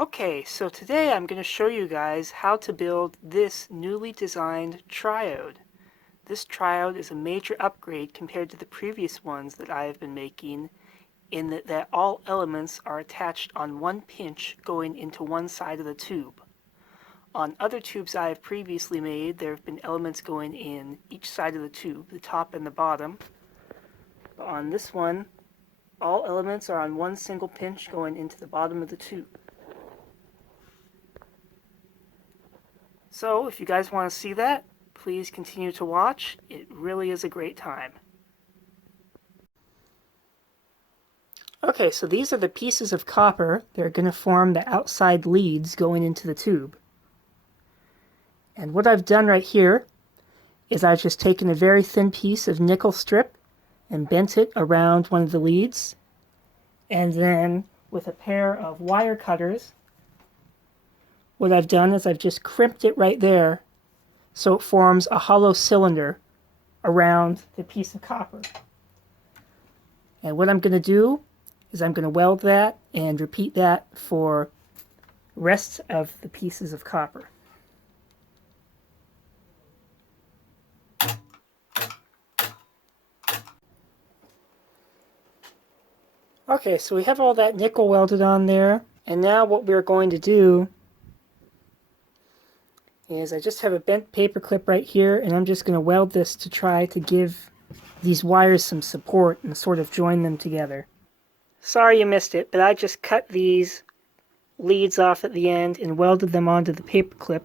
Okay, so today I'm going to show you guys how to build this newly designed triode. This triode is a major upgrade compared to the previous ones that I have been making in that all elements are attached on one pinch going into one side of the tube. On other tubes I have previously made, there have been elements going in each side of the tube, the top and the bottom. But on this one, all elements are on one single pinch going into the bottom of the tube. So if you guys want to see that, please continue to watch. It really is a great time. Okay, so these are the pieces of copper that are going to form the outside leads going into the tube. And what I've done right here is I've just taken a very thin piece of nickel strip and bent it around one of the leads. And then with a pair of wire cutters, what I've done is I've just crimped it right there so it forms a hollow cylinder around the piece of copper. And what I'm going to do is I'm going to weld that and repeat that for the rest of the pieces of copper. Okay, so we have all that nickel welded on there, and now what we're going to do is I just have a bent paper clip right here, and I'm just going to weld this to try to give these wires some support and sort of join them together. Sorry you missed it, but I just cut these leads off at the end and welded them onto the paper clip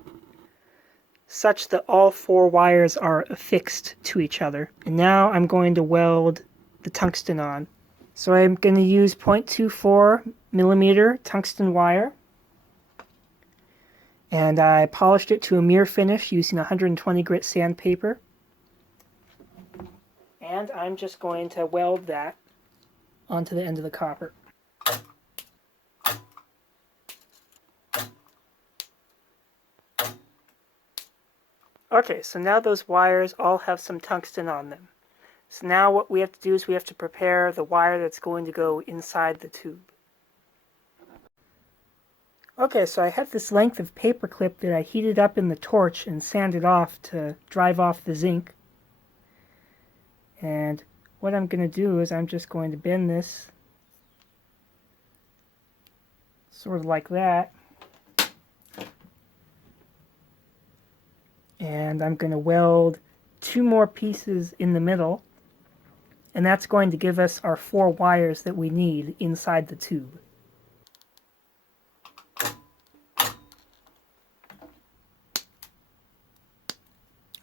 such that all four wires are affixed to each other. And now I'm going to weld the tungsten on. So I'm going to use 0.24 millimeter tungsten wire. And I polished it to a mirror finish using 120 grit sandpaper. And I'm just going to weld that onto the end of the copper. Okay, so now those wires all have some tungsten on them. So now what we have to do is we have to prepare the wire that's going to go inside the tube. Okay, so I have this length of paper clip that I heated up in the torch and sanded off to drive off the zinc. And what I'm going to do is I'm just going to bend this sort of like that. And I'm going to weld two more pieces in the middle. And that's going to give us our four wires that we need inside the tube.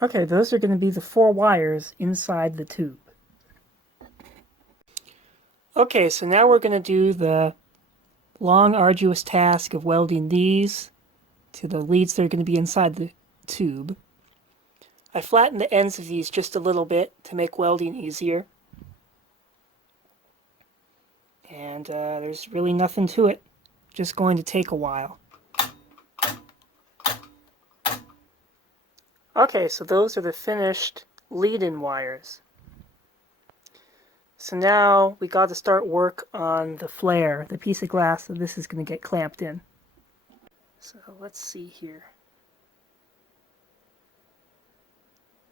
Okay, those are going to be the four wires inside the tube. Okay, so now we're going to do the long, arduous task of welding these to the leads that are going to be inside the tube. I flattened the ends of these just a little bit to make welding easier. And there's really nothing to it. Just going to take a while. Okay, so those are the finished lead-in wires. So now we got to start work on the flare, the piece of glass that this is going to get clamped in. So let's see here.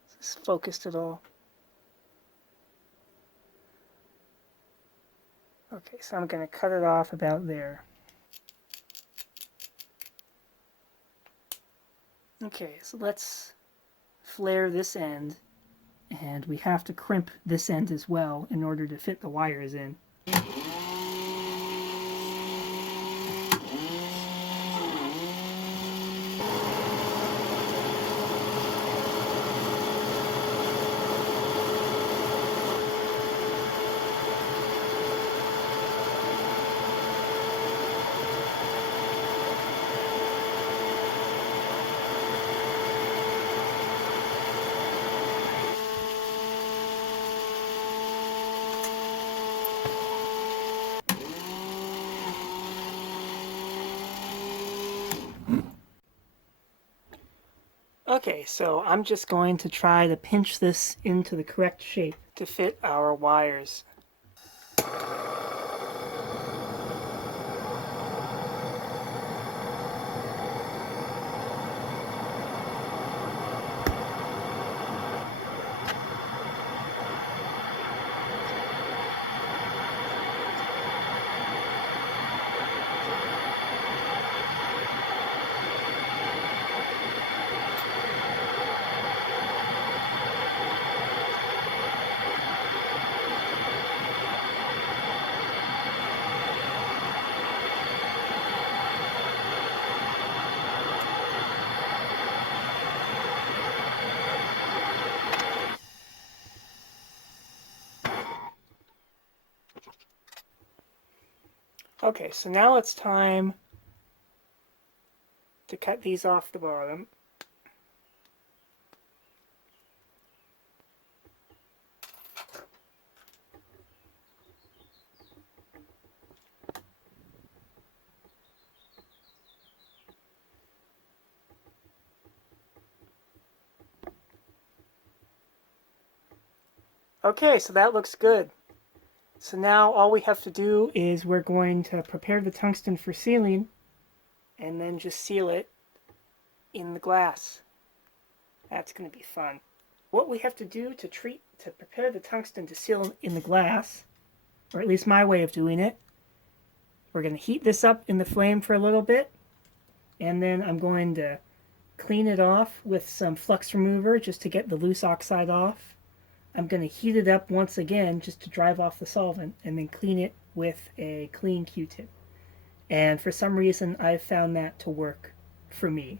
Is this focused at all? Okay, so I'm going to cut it off about there. Okay, so let's flare this end, and we have to crimp this end as well in order to fit the wires in. Okay, so I'm just going to try to pinch this into the correct shape to fit our wires. Okay, so now it's time to cut these off the bottom. Okay, so that looks good. So now all we have to do is we're going to prepare the tungsten for sealing and then just seal it in the glass. That's going to be fun. What we have to do to prepare the tungsten to seal in the glass, or at least my way of doing it, we're going to heat this up in the flame for a little bit, and then I'm going to clean it off with some flux remover just to get the loose oxide off. I'm going to heat it up once again just to drive off the solvent and then clean it with a clean Q-tip. And for some reason, I've found that to work for me.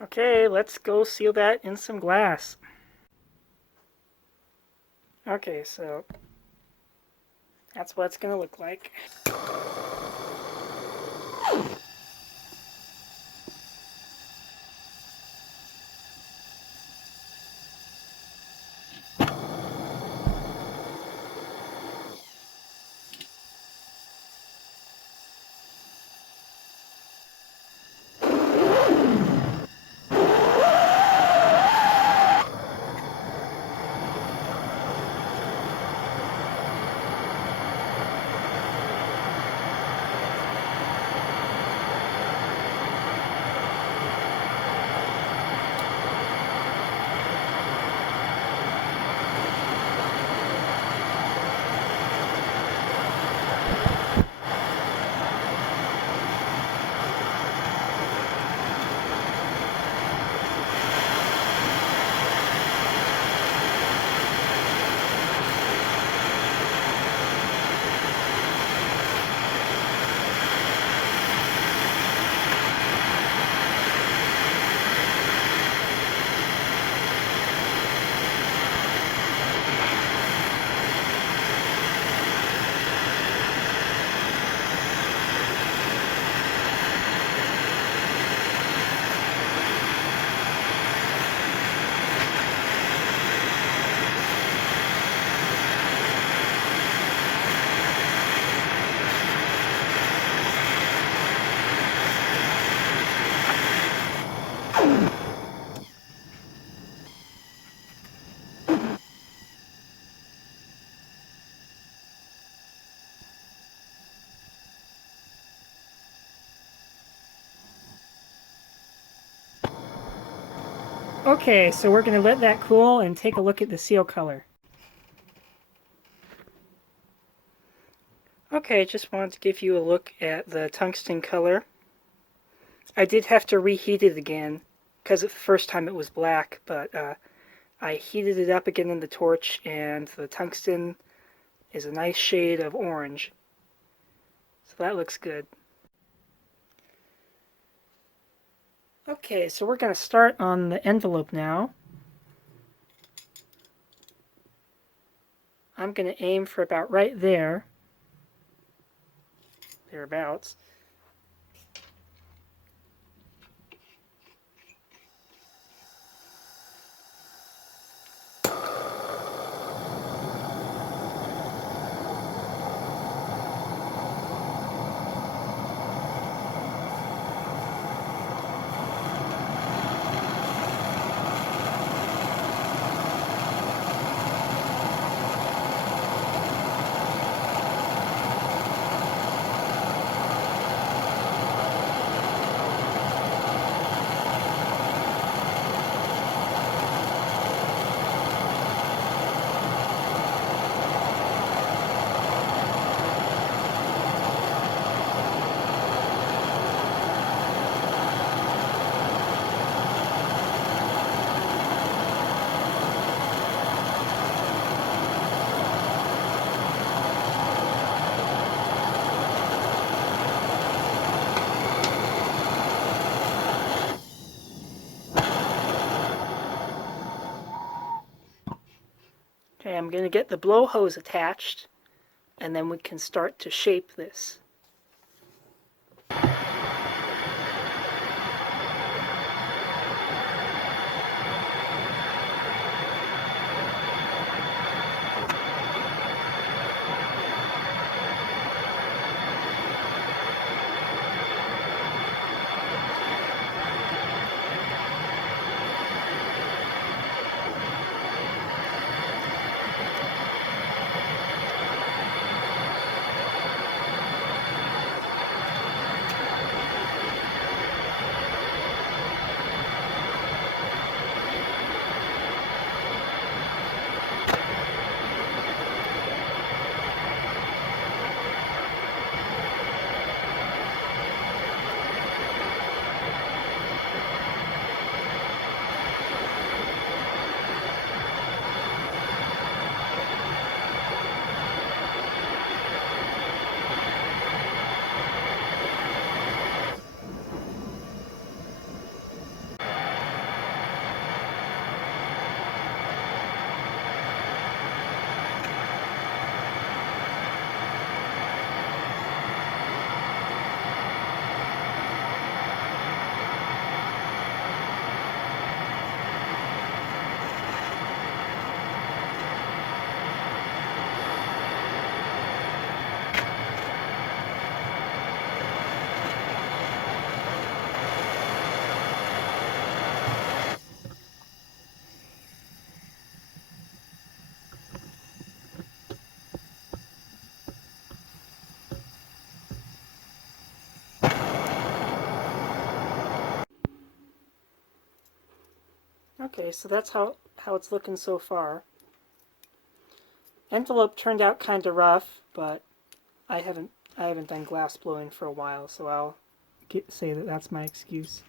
Okay, let's go seal that in some glass. Okay, so that's what it's going to look like. Okay, so we're going to let that cool and take a look at the seal color. Okay, just wanted to give you a look at the tungsten color. I did have to reheat it again because the first time it was black, but I heated it up again in the torch and the tungsten is a nice shade of orange. So that looks good. Okay, so we're going to start on the envelope now. I'm going to aim for about right there, thereabouts. Okay, I'm going to get the blow hose attached, and then we can start to shape this. Okay, so that's how it's looking so far. Envelope turned out kind of rough, but I haven't done glass blowing for a while, so I'll say that that's my excuse.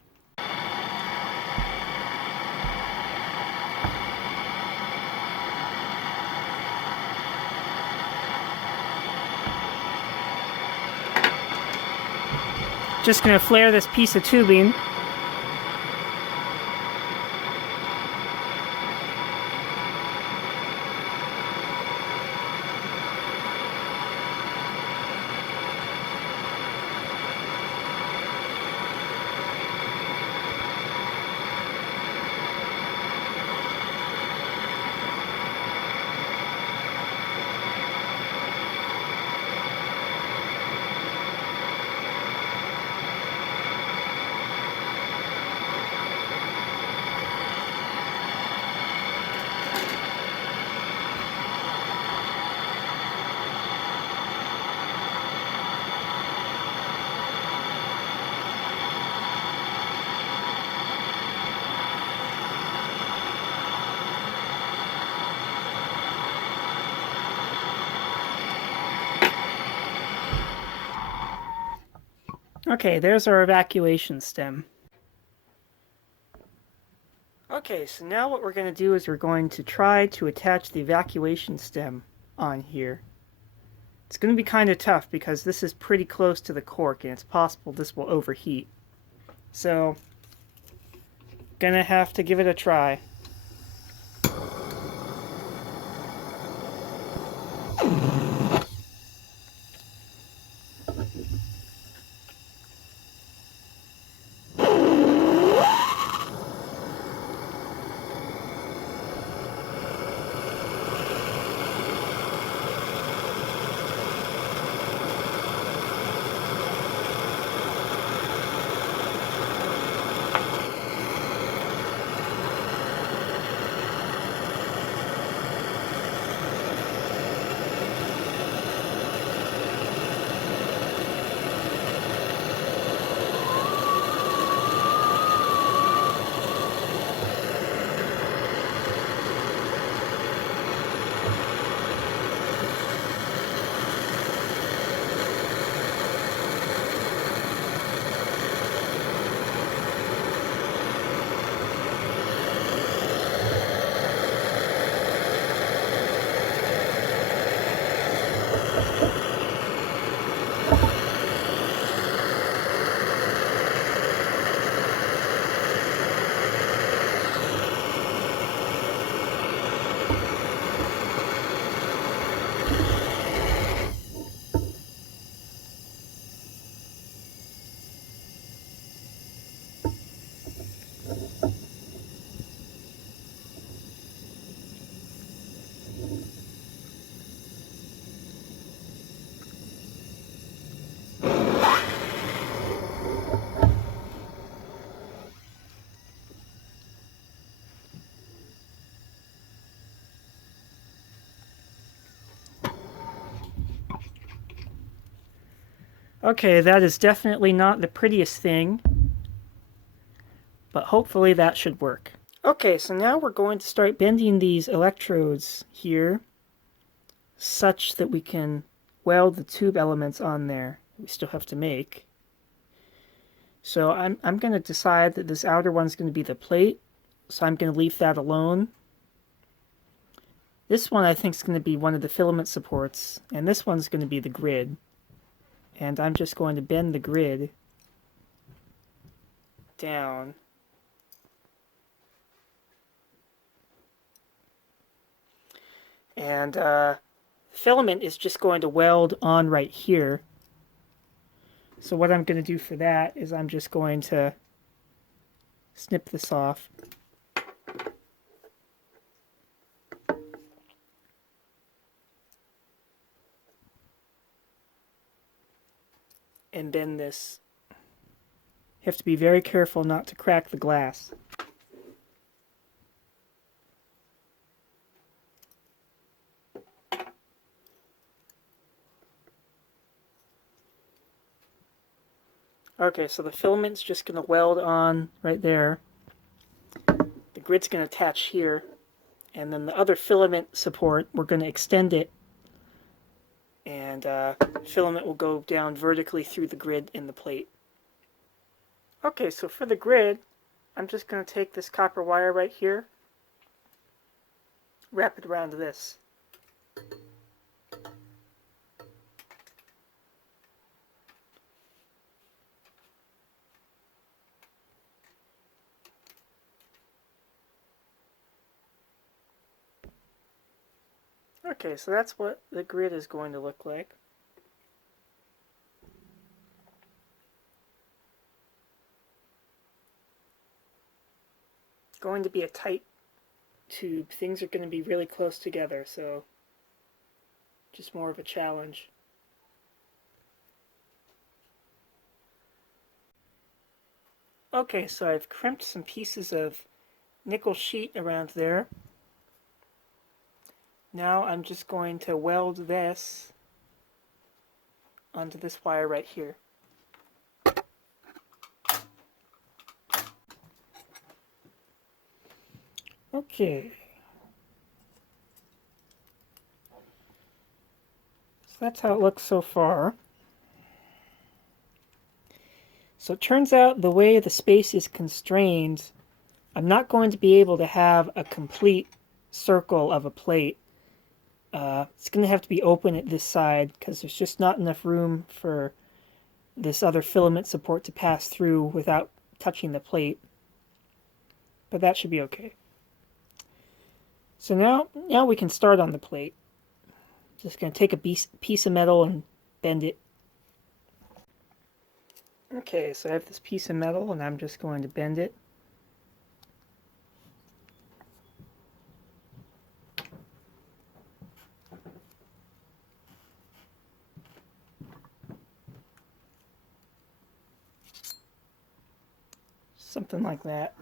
Just going to flare this piece of tubing. Okay, there's our evacuation stem. Okay, so now what we're going to do is we're going to try to attach the evacuation stem on here. It's going to be kind of tough because this is pretty close to the cork and it's possible this will overheat. So, gonna have to give it a try. Okay, that is definitely not the prettiest thing, but hopefully that should work. Okay, so now we're going to start bending these electrodes here such that we can weld the tube elements on there. We still have to make. So I'm going to decide that this outer one's going to be the plate, so I'm going to leave that alone. This one I think is going to be one of the filament supports, and this one's going to be the grid. And I'm just going to bend the grid down. And filament is just going to weld on right here. So what I'm going to do for that is I'm just going to snip this off. And bend this. You have to be very careful not to crack the glass. Okay, so the filament's just going to weld on right there. The grid's going to attach here. And then the other filament support, we're going to extend it. And filament will go down vertically through the grid in the plate. Okay, so for the grid, I'm just going to take this copper wire right here, wrap it around this. Okay, so that's what the grid is going to look like. It's going to be a tight tube. Things are going to be really close together, so just more of a challenge. Okay, so I've crimped some pieces of nickel sheet around there. Now I'm just going to weld this onto this wire right here. Okay. So that's how it looks so far. So it turns out the way the space is constrained, I'm not going to be able to have a complete circle of a plate. It's going to have to be open at this side because there's just not enough room for this other filament support to pass through without touching the plate. But that should be okay. So now we can start on the plate. Just going to take a piece of metal and bend it. Okay, so I have this piece of metal and I'm just going to bend it. Something like that.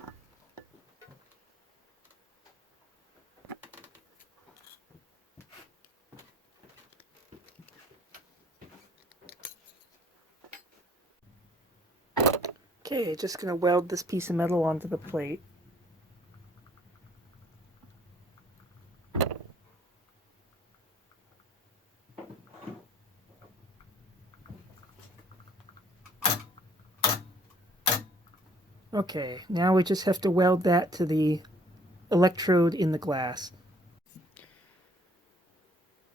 Okay, just going to weld this piece of metal onto the plate. Okay, now we just have to weld that to the electrode in the glass.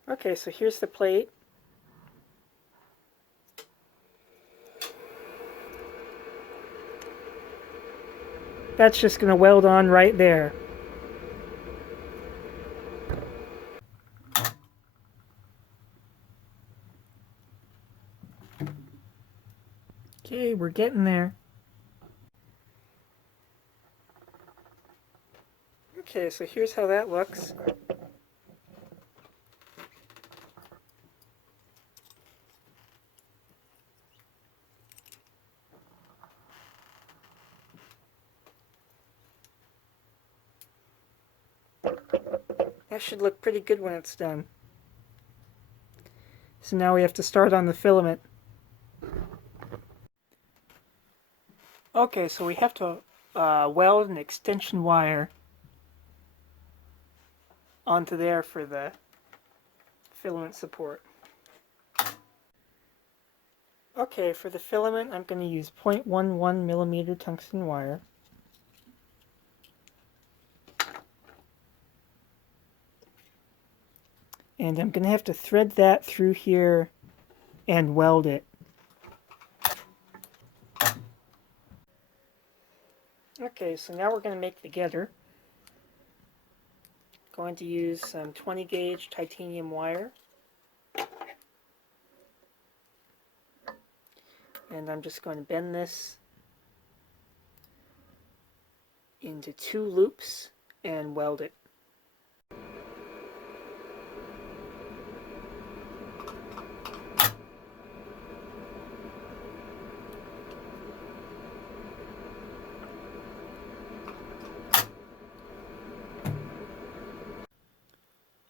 Okay, so here's the plate. That's just going to weld on right there. Okay, we're getting there. Okay, so here's how that looks. That should look pretty good when it's done. So now we have to start on the filament. Okay, so we have to weld an extension wire onto there for the filament support. Okay, for the filament I'm going to use 0.11 millimeter tungsten wire. And I'm going to have to thread that through here and weld it. Okay, so now we're going to make the getter. Going to use some 20 gauge titanium wire. And I'm just going to bend this into 2 loops and weld it.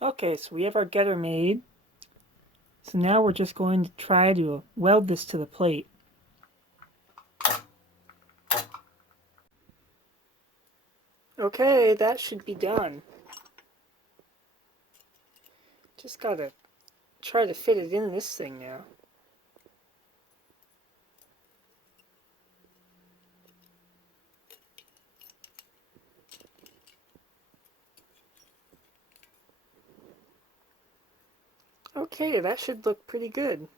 Okay, so we have our getter made. So now we're just going to try to weld this to the plate. Okay, that should be done. Just gotta try to fit it in this thing now. Okay, that should look pretty good.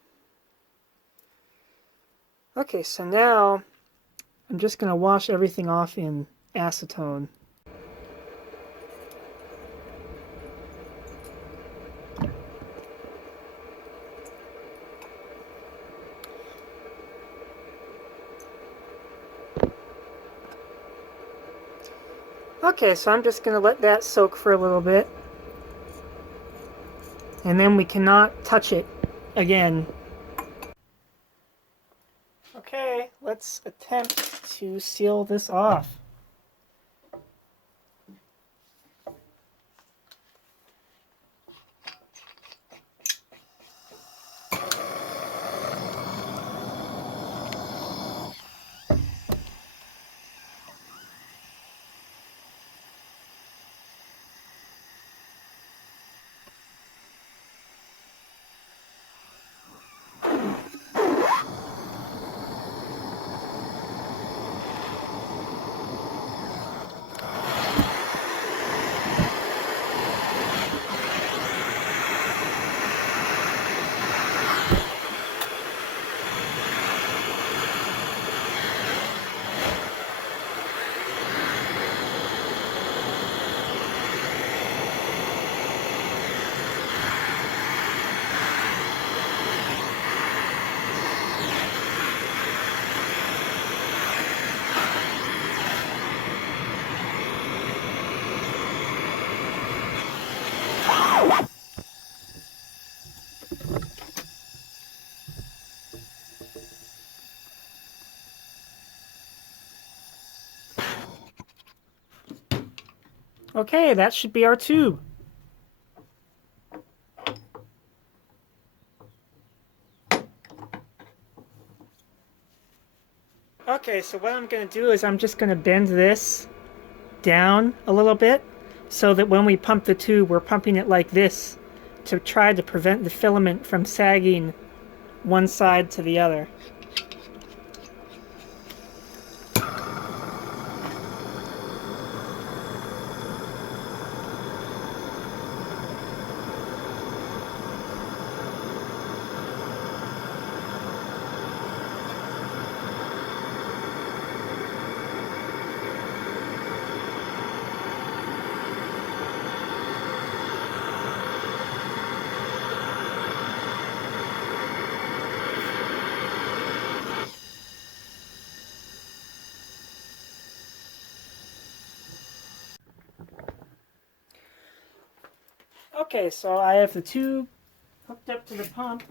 Okay, so now I'm just going to wash everything off in acetone. Okay, so I'm just going to let that soak for a little bit. And then we cannot touch it again. Okay, let's attempt to seal this off. Okay, that should be our tube. Okay, so what I'm going to do is I'm just going to bend this down a little bit so that when we pump the tube, we're pumping it like this to try to prevent the filament from sagging one side to the other. Okay, so I have the tube hooked up to the pump.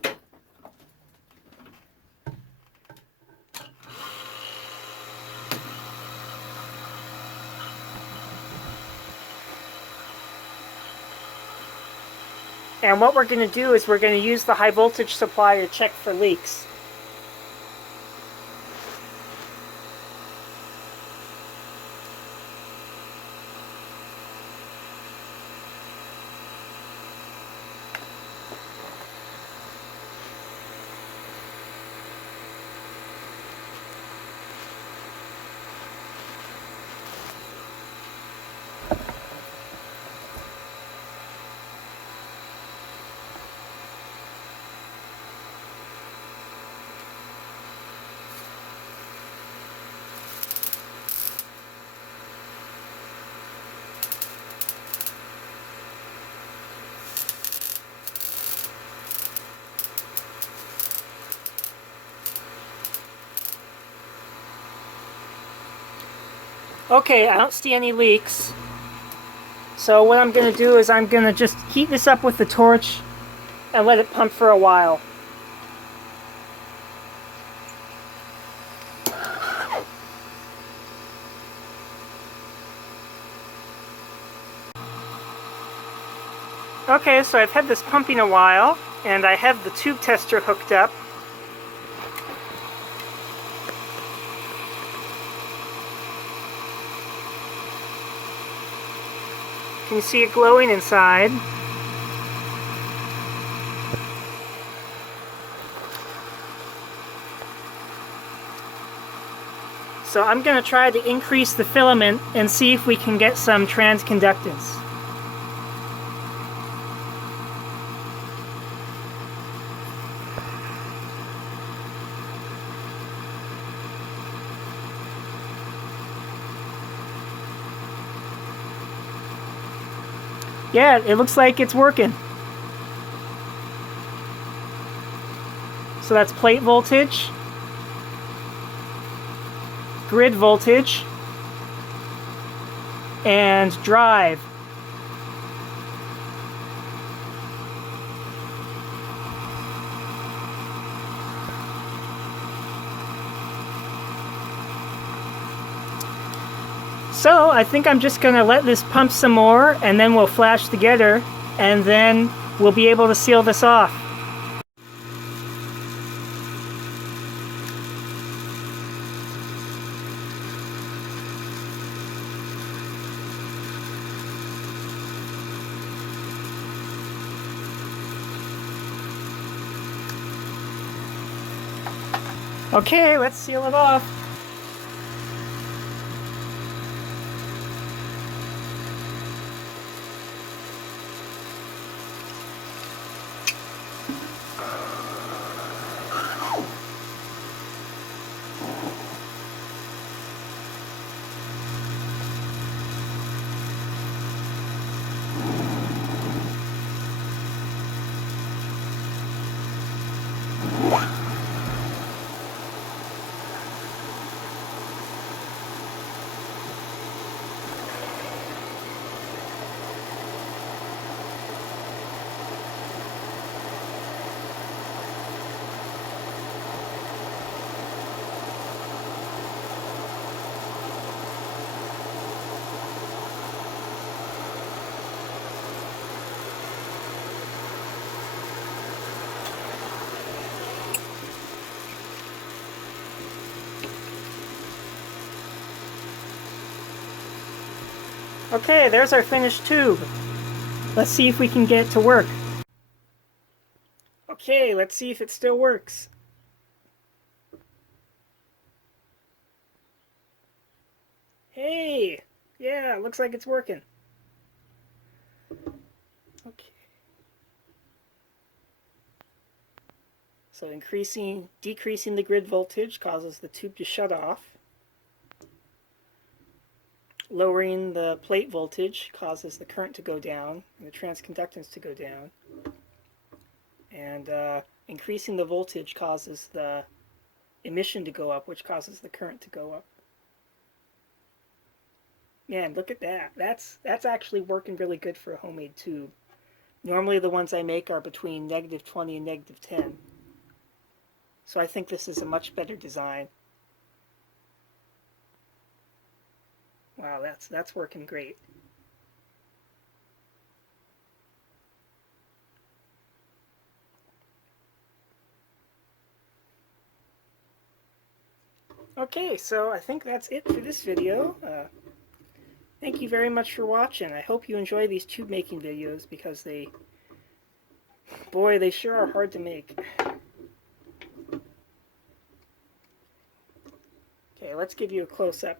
And what we're going to do is we're going to use the high voltage supply to check for leaks. Okay, I don't see any leaks. So what I'm going to do is I'm going to just heat this up with the torch and let it pump for a while. Okay, so I've had this pumping a while, and I have the tube tester hooked up. Can you see it glowing inside? So I'm going to try to increase the filament and see if we can get some transconductance. Yeah, it looks like it's working. So that's plate voltage, grid voltage, and drive. So I think I'm just going to let this pump some more, and then we'll flash together, and then we'll be able to seal this off. Okay, let's seal it off. Okay, there's our finished tube. Let's see if we can get it to work. Okay, let's see if it still works. Hey! Yeah, looks like it's working. Okay. So decreasing the grid voltage causes the tube to shut off. Lowering the plate voltage causes the current to go down and the transconductance to go down. And increasing the voltage causes the emission to go up, which causes the current to go up. Man, look at that. That's actually working really good for a homemade tube. Normally the ones I make are between -20 and -10. So I think this is a much better design. Wow, that's working great. Okay, so I think that's it for this video. Thank you very much for watching. I hope you enjoy these tube making videos because boy, they sure are hard to make. Okay, let's give you a close-up.